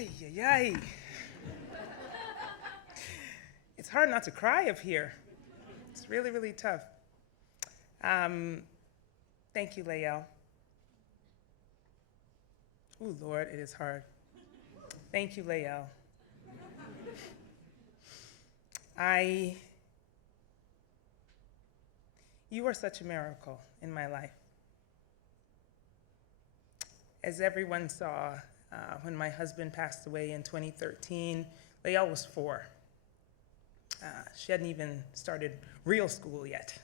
Ay, ay, ay. It's hard not to cry up here. It's really, really tough. Thank you, Lael. Oh, Lord, it is hard. Thank you, Lael. You are such a miracle in my life. As everyone saw, when my husband passed away in 2013, Lael was 4. She hadn't even started real school yet.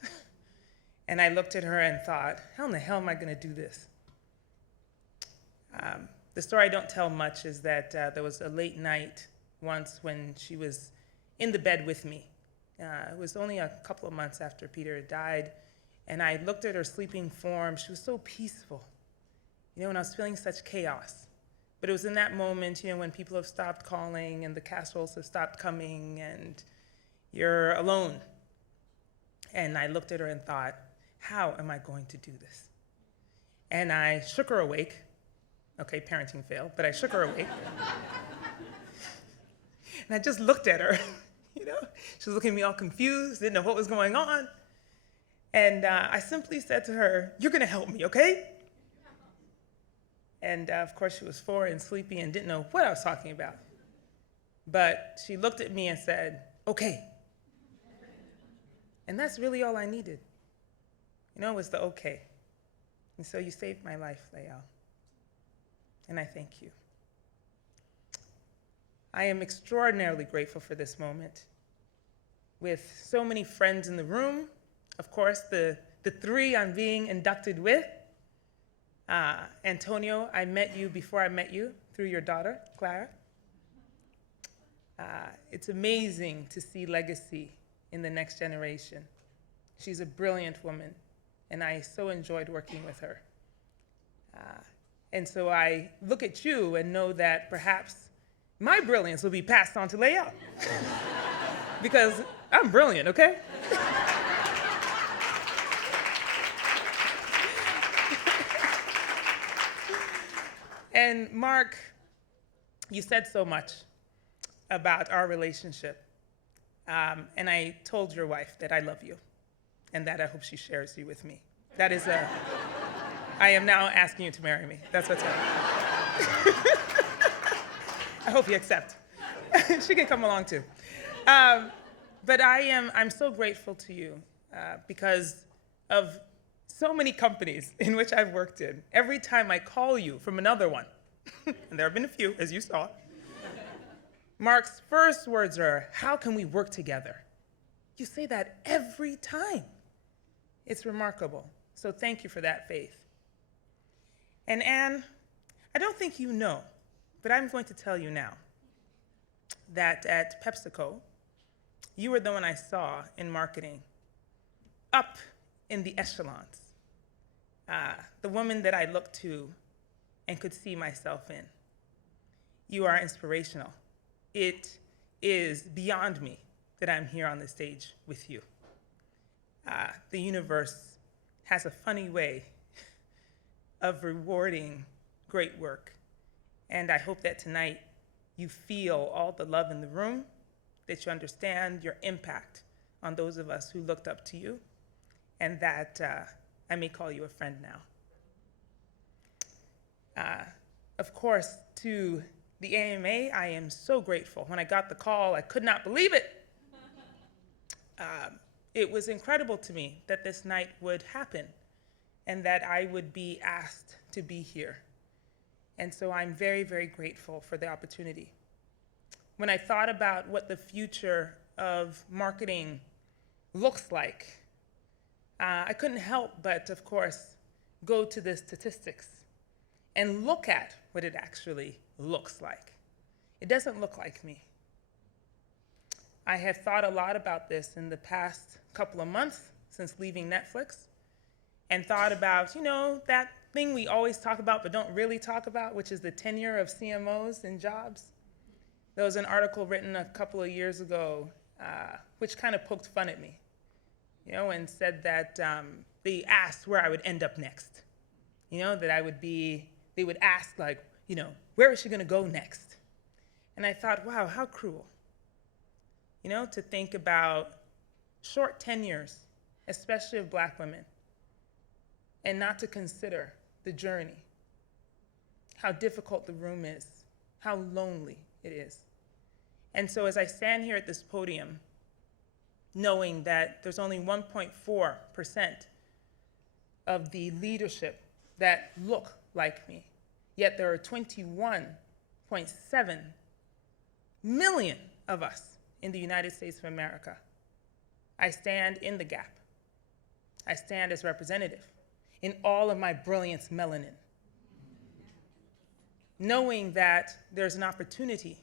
And I looked at her and thought, how in the hell am I going to do this? The story I don't tell much is that there was a late night once when she was in the bed with me. It was only a couple of months after Peter had died, and I looked at her sleeping form. She was so peaceful, and I was feeling such chaos. But it was in that moment, when people have stopped calling and the casseroles have stopped coming and you're alone. And I looked at her and thought, how am I going to do this? And I shook her awake. Okay, parenting failed, but I shook her awake. And I just looked at her, She was looking at me all confused, didn't know what was going on. And I simply said to her, you're going to help me, okay? And of course, she was 4 and sleepy and didn't know what I was talking about. But she looked at me and said, okay. And that's really all I needed. Was the okay. And so you saved my life, Lael. And I thank you. I am extraordinarily grateful for this moment. With so many friends in the room, of course, the 3 I'm being inducted with. Antonio, I met you before I met you through your daughter, Clara. It's amazing to see legacy in the next generation. She's a brilliant woman, and I so enjoyed working with her. And so I look at you and know that perhaps my brilliance will be passed on to Lael. Because I'm brilliant, okay? And Mark, you said so much about our relationship. And I told your wife that I love you and that I hope she shares you with me. That is I am now asking you to marry me. That's what's happening. I hope you accept. She can come along too. But I'm so grateful to you because of so many companies in which I've worked in. Every time I call you from another one, and there have been a few, as you saw, Mark's first words are, how can we work together? You say that every time. It's remarkable. So thank you for that faith. And Anne, I don't think you know, but I'm going to tell you now that at PepsiCo, you were the one I saw in marketing, up in the echelons, the woman that I looked to and could see myself in. You are inspirational. It is beyond me that I'm here on the stage with you. The universe has a funny way of rewarding great work. And I hope that tonight you feel all the love in the room, that you understand your impact on those of us who looked up to you, and that I may call you a friend now. Of course, to the AMA, I am so grateful. When I got the call, I could not believe it. It was incredible to me that this night would happen and that I would be asked to be here. And so I'm very, very grateful for the opportunity. When I thought about what the future of marketing looks like, I couldn't help but, of course, go to the statistics and look at what it actually looks like. It doesn't look like me. I have thought a lot about this in the past couple of months since leaving Netflix, and thought about, that thing we always talk about but don't really talk about, which is the tenure of CMOs in jobs. There was an article written a couple of years ago which kind of poked fun at me, and said that they asked where I would end up next. That they would ask, like, where is she going to go next? And I thought, wow, how cruel. You know, to think about short tenures, especially of Black women, and not to consider the journey, how difficult the room is, how lonely it is. And so as I stand here at this podium, knowing that there's only 1.4% of the leadership that look like me, yet there are 21.7 million of us in the United States of America, I stand in the gap. I stand as representative in all of my brilliance melanin, knowing that there's an opportunity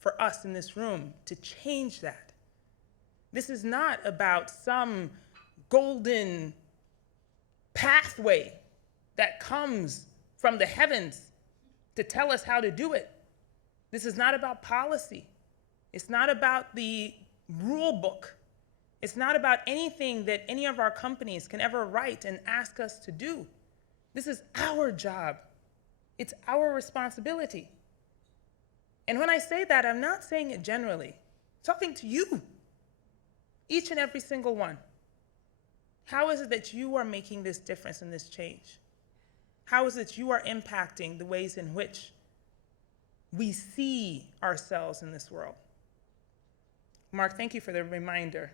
for us in this room to change that. This is not about some golden pathway that comes from the heavens to tell us how to do it. This is not about policy. It's not about the rule book. It's not about anything that any of our companies can ever write and ask us to do. This is our job. It's our responsibility. And when I say that, I'm not saying it generally. I'm talking to you, each and every single one. How is it that you are making this difference and this change? How is it you are impacting the ways in which we see ourselves in this world? Mark, thank you for the reminder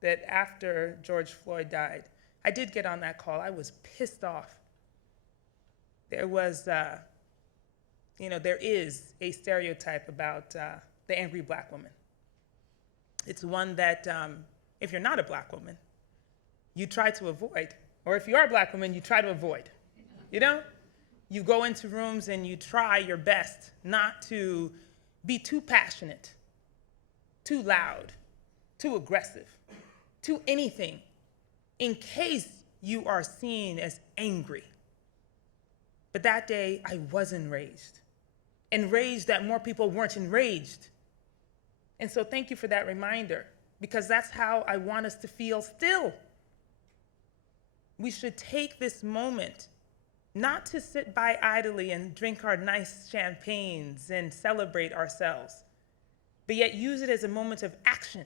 that after George Floyd died, I did get on that call. I was pissed off. There was, there is a stereotype about the angry Black woman. It's one that if you're not a Black woman, you try to avoid. Or if you are a Black woman, you try to avoid. You know? You go into rooms and you try your best not to be too passionate, too loud, too aggressive, too anything, in case you are seen as angry. But that day, I was enraged that more people weren't enraged. And so thank you for that reminder, because that's how I want us to feel still. We should take this moment not to sit by idly and drink our nice champagnes and celebrate ourselves, but yet use it as a moment of action.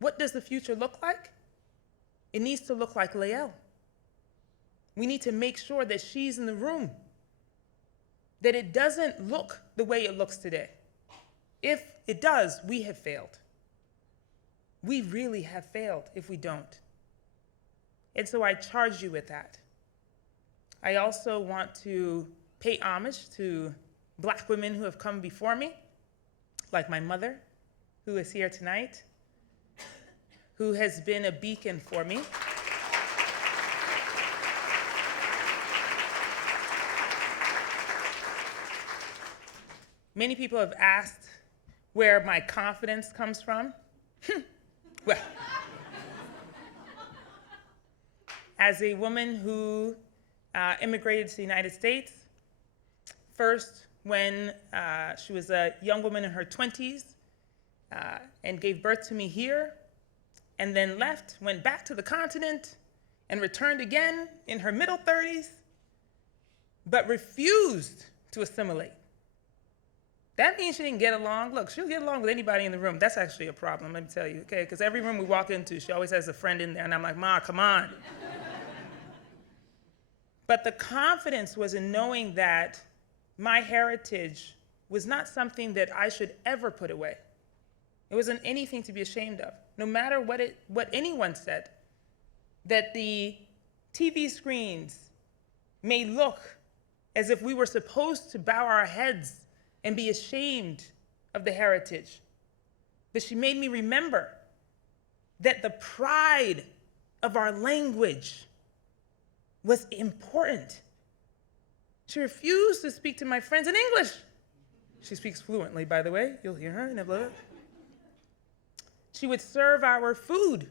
What does the future look like? It needs to look like Lael. We need to make sure that she's in the room, that it doesn't look the way it looks today. If it does, we have failed. We really have failed if we don't. And so I charge you with that. I also want to pay homage to Black women who have come before me, like my mother, who is here tonight, who has been a beacon for me. Many people have asked where my confidence comes from. Well, as a woman who immigrated to the United States, first when she was a young woman in her 20s and gave birth to me here, and then left, went back to the continent, and returned again in her middle 30s, but refused to assimilate. That means she didn't get along. Look, she'll get along with anybody in the room. That's actually a problem, let me tell you, okay? Because every room we walk into, she always has a friend in there, and I'm like, Ma, come on. But the confidence was in knowing that my heritage was not something that I should ever put away. It wasn't anything to be ashamed of, no matter what anyone said, that the TV screens may look as if we were supposed to bow our heads and be ashamed of the heritage. But she made me remember that the pride of our language was important. She refused to speak to my friends in English. She speaks fluently, by the way. You'll hear her in a little. She would serve our food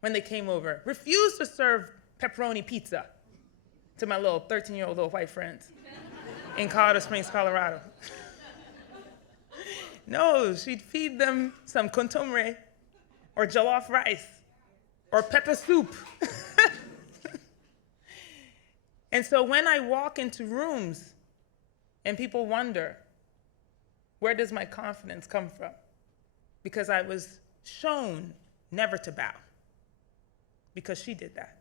when they came over. Refused to serve pepperoni pizza to my little 13-year-old little white friends in Colorado Springs, Colorado. No, she'd feed them some contomere or jollof rice or pepper soup. And so when I walk into rooms and people wonder, Where does my confidence come from? Because I was shown never to bow, because she did that.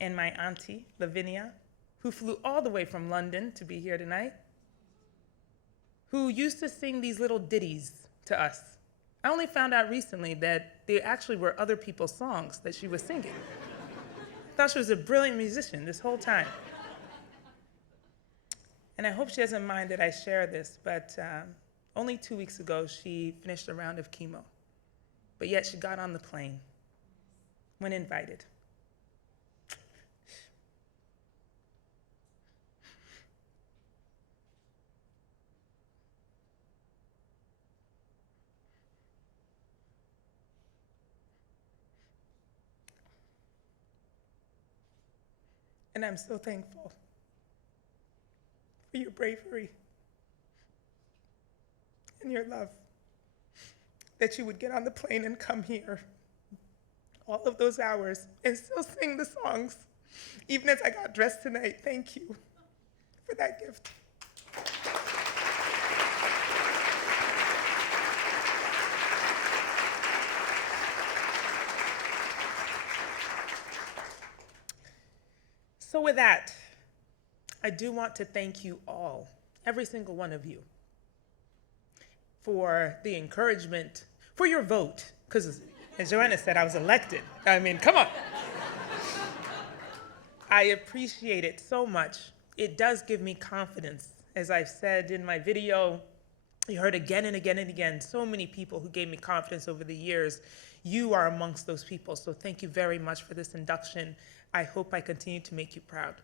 And my auntie, Lavinia, who flew all the way from London to be here tonight, who used to sing these little ditties to us. I only found out recently that they actually were other people's songs that she was singing. I thought she was a brilliant musician this whole time. And I hope she doesn't mind that I share this, but only 2 weeks ago, she finished a round of chemo. But yet she got on the plane when invited. And I'm so thankful for your bravery and your love, that you would get on the plane and come here all of those hours and still sing the songs, even as I got dressed tonight. Thank you for that gift. So with that, I do want to thank you all, every single one of you, for the encouragement, for your vote, because as Joanna said, I was elected. I mean, come on. I appreciate it so much. It does give me confidence. As I've said in my video, you heard again and again and again, so many people who gave me confidence over the years. You are amongst those people, so thank you very much for this induction. I hope I continue to make you proud.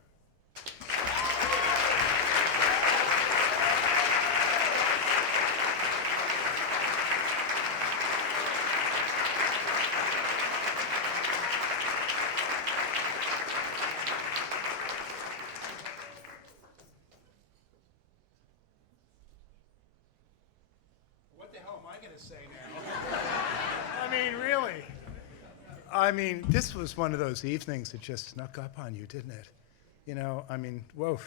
What the hell am I going to say now? I mean, really. I mean, this was one of those evenings that just snuck up on you, didn't it? You know, I mean, whoa.